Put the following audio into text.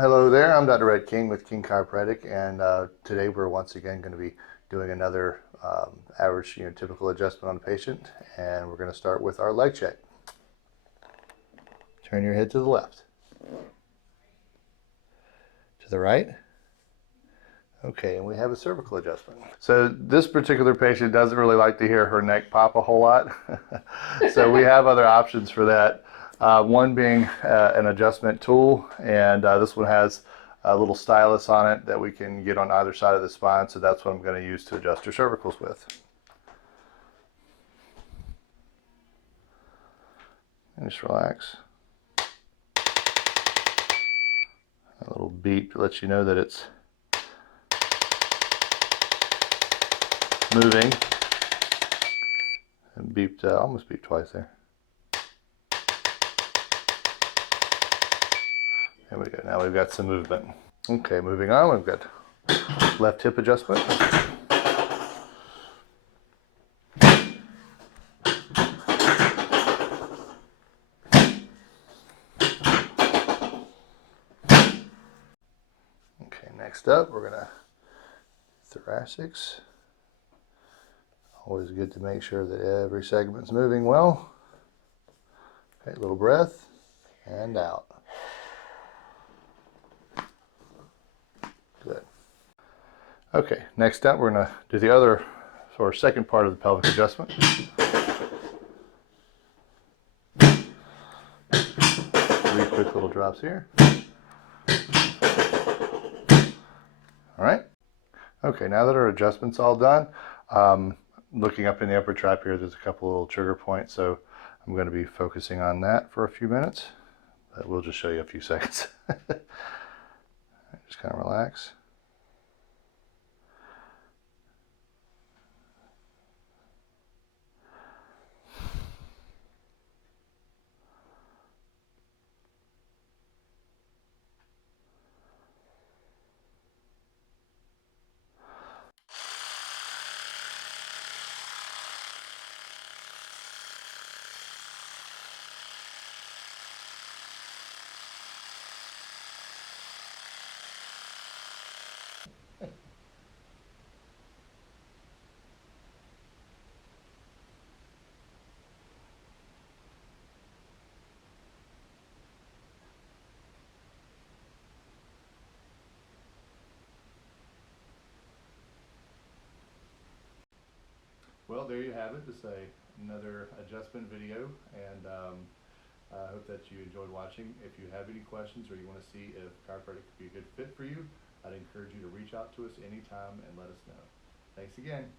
Hello there, I'm Dr. Red King with King Chiropractic, and today we're once again going to be doing another average, typical adjustment on the patient, and we're going to start with our leg check. Turn your head to the left. To the right. Okay, and we have a cervical adjustment. So this particular patient doesn't really like to hear her neck pop a whole lot, so we have other options for that. One being an adjustment tool, and this one has a little stylus on it that we can get on either side of the spine, so that's what I'm going to use to adjust your cervicals with. And just relax. A little beep lets you know that it's moving. And beeped, almost beeped twice there. There we go, now we've got some movement. Okay, moving on, we've got left hip adjustment. Okay, next up, we're gonna thoracics. Always good to make sure that every segment's moving well. Okay, a little breath, and out. Good. Okay, next up we're gonna do the other, or second part of the pelvic adjustment. 3 quick little drops here. All right. Okay, now that our adjustment's all done, looking up in the upper trap here, there's a couple little trigger points, so I'm going to be focusing on that for a few minutes, but we'll just show you a few seconds. Just kind of relax. Well, there you have it. This is another adjustment video, and I hope that you enjoyed watching. If you have any questions or you want to see if chiropractic could be a good fit for you, I'd encourage you to reach out to us anytime and let us know. Thanks again.